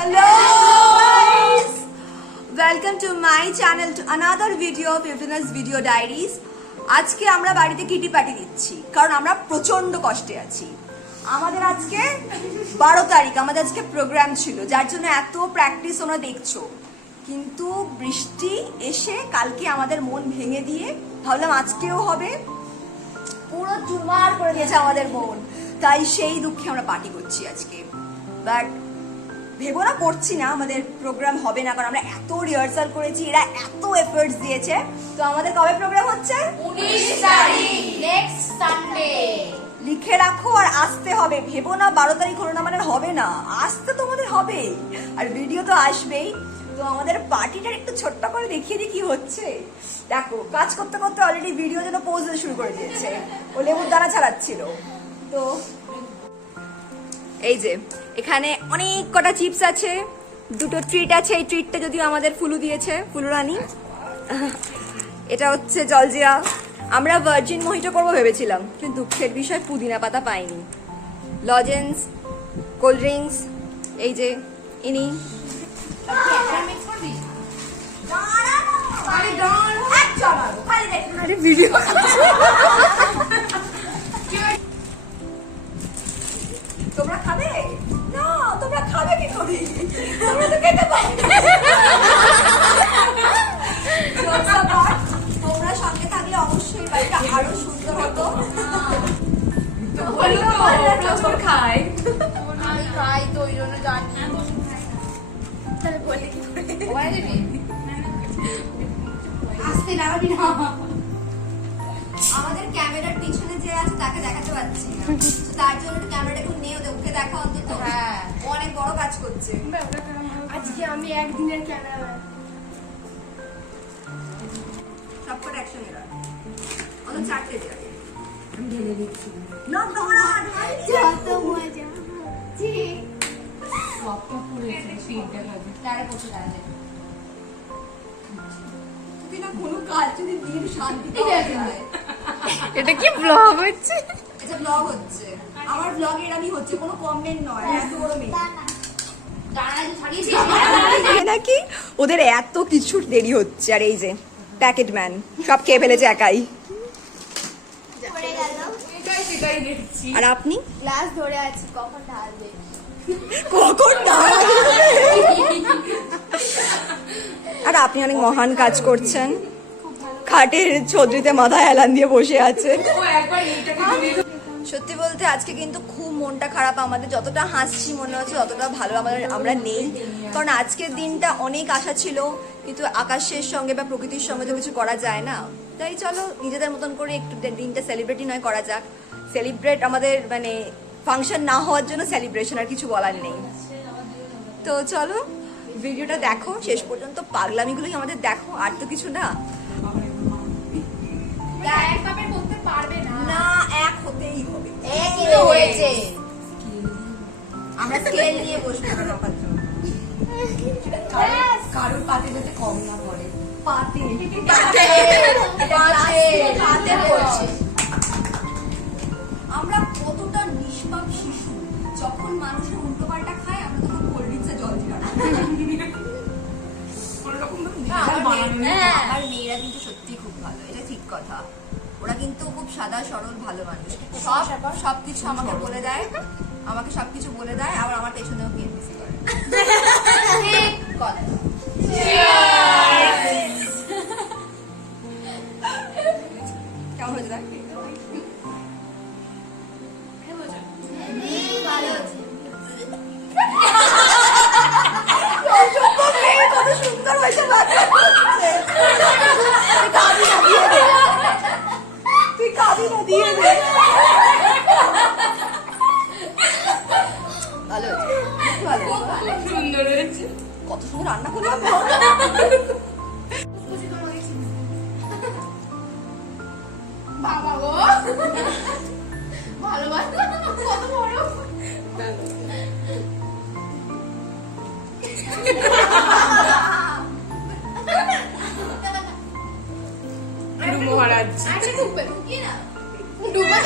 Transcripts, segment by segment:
Hello, guys! Welcome to my channel to another video of Eugena's Video Diaries. আজকে আমরা বাড়িতে Kitty party দিচ্ছি, কারণ আমরা প্রচণ্ড কষ্টে আছি। আমাদের আজকে বারো তারিখ, আমাদের আজকে প্রোগ্রাম ছিল, যার জন্য এত প্র্যাকটিস তোমরা দেখছ। কিন্তু বৃষ্টি এসে কালকে আমাদের মন ভেঙে দিয়ে ভাবলাম আজকেও হবে। পুরো চুরমার করে দিয়েছে আমাদের মন। তাই সেই দুঃখে আমরা পার্টি করছি আজকে। বাট ভেবো না করছি না আমাদের প্রোগ্রাম হবে না কারণ আমরা এত রিহার্সাল করেছি এরা এত এফোর্টস দিয়েছে। তো আমাদের কবে প্রোগ্রাম হচ্ছে? উনিশ তারিখ নেক্সট সানডে লিখে রাখো আর আসতে হবে। ভেবো না বারো তারিখ হলো না মানে হবে না। আসতে তো আমাদের হবে আর ভিডিও তো আসবেই। তো আমাদের পার্টিটার একটু ছোট্ট করে দেখিয়ে দিই কি হচ্ছে। দেখো কাজ করতে করতে অলরেডি ভিডিও যেন পোজ শুরু করে দিয়েছে। ও লেবুর দানা ছাড়াচ্ছিল। তো এই যে এখানে অনেক কটা চিপস আছে দুটো ট্রিট আছে এই ট্রিটটা যদিও আমাদের ফুলু দিয়েছে ফুলু রানী এটা হচ্ছে জলজিরা। আমরা ভার্জিন মহিটো করব ভেবেছিলাম কিন্তু দুঃখের বিষয় পুদিনা পাতা পাইনি। লজেন্স কোল্ড ড্রিঙ্কস এই যে ইনি। ভিডিও আসতে নামাবি না। আমাদের ক্যামেরার পিছনে যে আছে তাকে দেখাতে পাচ্ছি না। তার জন্য ক্যামেরাটা একটু নেও ওকে দেখা অন্তত। হ্যাঁ। ও অনেক বড় কাজ করছে। আজকে আমি একদিনের ক্যামেরাম্যান সবকটা একসঙ্গে রাখ অন্তত চারটে যাবে আমি ঢেলে দিচ্ছি। না? তোমরা যত মজা। জি তারে বসে দাঁড়ালে? তুই না কোনো কাজ যদি দিন শান্তি এটা কি ব্লগ হচ্ছে? এটা ব্লগ হচ্ছে। আমার ব্লগ এরমই হচ্ছে কোনো কমেন্ট নয় এত বড় মেয়ে। নাকি? ওদের এত কিছু দেরি হচ্ছে আর এই যে প্যাকেট ম্যান সব খেয়ে ফেলেছে একাই। আর আপনি? গ্লাস ধরে আছি কখন ঢালবে? কখন আর আপনি অনেক মহান কাজ করছেন। খাটের ছদ্রিতে মাথায় হেলান দিয়ে বসে আছে সত্যি বলতে আজকে কিন্তু খুব মনটা খারাপ। আমাদের যতটা হাসছি মনে হচ্ছে, ততটা ভালো আমাদের আমরা নেই। কারণ আজকের দিনটা অনেক আশা ছিল, কিন্তু আকাশের সঙ্গে বা প্রকৃতির সঙ্গে তো কিছু করা যায় না। তাই চলো, নিজেদের মতন করে একটু দিনটা সেলিব্রেটই নয়, করা যাক। সেলিব্রেট আমাদের মানে ফাংশন না হওয়ার জন্য সেলিব্রেশন আর কিছু বলার নেই। তো চলো ভিডিওটা দেখো শেষ পর্যন্ত পাগলামিগুলোই আমাদের দেখো আর তো কিছু না। না এক হতেই হবে। একই তো হয়েছে। আমরা স্কেল নিয়ে বসবো কারোর পাতে যাতে কম না পড়ে। পাতে। পাতে। পাতে। পড়ছে। আমরা কতটা নিষ্পাপ শিশু যখন মানুষের উল্টো পাল্টা খায় মেয়েরা কিন্তু সত্যি খুব ভালো এটা ঠিক কথা ওরা কিন্তু খুব সাদা সরল সবকিছু আমাকে বলে দেয় আমাকে সবকিছু বলে দেয়। সুন্দর রান্না করলাম বাবা গো। ভালোবাসা? কত বড়। মহারাজ। ডুবে না? ডুবে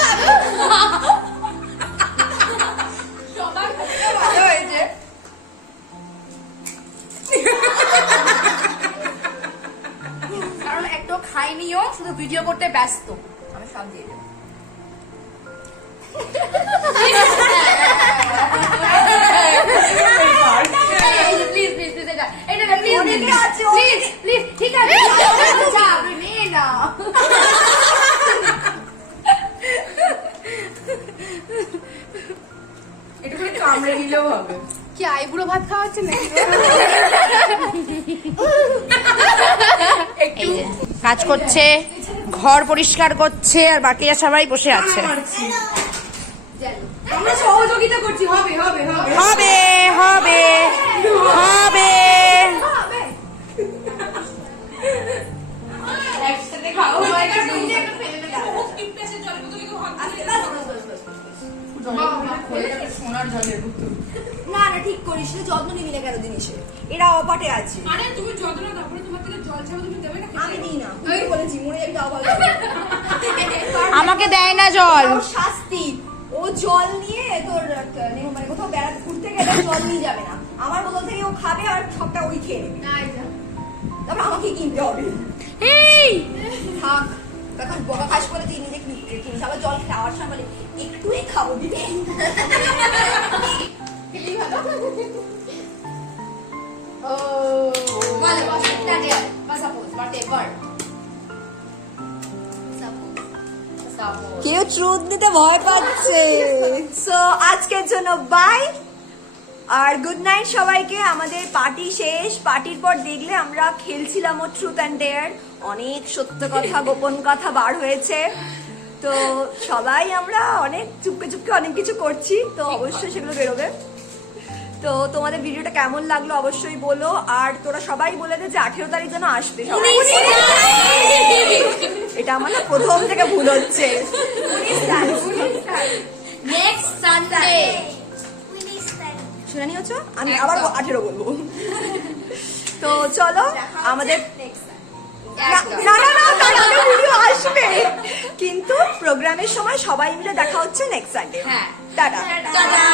করতে ব্যস্ত। আমি সব দিয়ে দেবো। প্লিজ প্লিজ প্লিজ এটা এটা না প্লিজ অনেকে আছে, প্লিজ প্লিজ ঠিক আছে যা নে না একটু করে কামড়ে দিলেও হবে। কি আইবুড়ো ভাত খাওয়াচ্ছে নাকি? একটু কাজ করছে। ঘর পরিষ্কার করছে আর বাকিরা সবাই বসে আছে। আমরা সহযোগিতা করছি। হবে হবে হবে। হবে হবে হবে। একসাথে খাব। সোনার জলের ঠিক করিস না যত্ন নিবি না কেন জিনিসের এরা অপাটে আছে। আরে তুমি যত্ন না তারপরে তোমার থেকে জল ছাড়া তুমি দেবে না আমি দিই না তুই বলেছি মনে যাবি তাও ভালো আমাকে দেয় না জল। শাস্তি। ও জল নিয়ে তোর মানে কোথাও বেড়াতে ঘুরতে গেলে জল নিয়ে যাবে না। আমার বোতল থেকে ও খাবে আর সবটা ওই খেয়ে নেবে। তারপর আমাকে কিনতে হবে। এই থাক তখন বকা খাস বলে তুই নিজে কিনতে কিনিস। আবার জল খাওয়ার সময় বলে একটুই খাব দিদি। কেউ ট্রুথ দিতে ভয় পাচ্ছে। সো আজকের জন্য বাই আর গুড নাইট সবাইকে। আমাদের পার্টি শেষ। পার্টির পর দেখলে আমরা খেলছিলাম ও ট্রুথ অ্যান্ড ডেয়ার অনেক সত্য কথা, গোপন কথা বার হয়েছে। তো সবাই আমরা অনেক চুপকে চুপকে অনেক কিছু করছি। তো অবশ্যই সেগুলো বেরোবে। তো তোমাদের ভিডিওটা কেমন লাগল অবশ্যই বলো। আর তোরা সবাই বলে দে যে আঠেরো তারিখ যেন আসবে। এটা আমার না প্রথম থেকে ভুল হচ্ছে। Next Sunday. শুনে নিয়েছো? আমি আবার আঠেরো বলব। তো চলো আমাদের না না না না, তার আগে ভিডিও আসবে। কিন্তু প্রোগ্রামের সময় সবাই মিলে দেখা হচ্ছে নেক্সট সানডে হ্যাঁ। টাটা। Ta-da!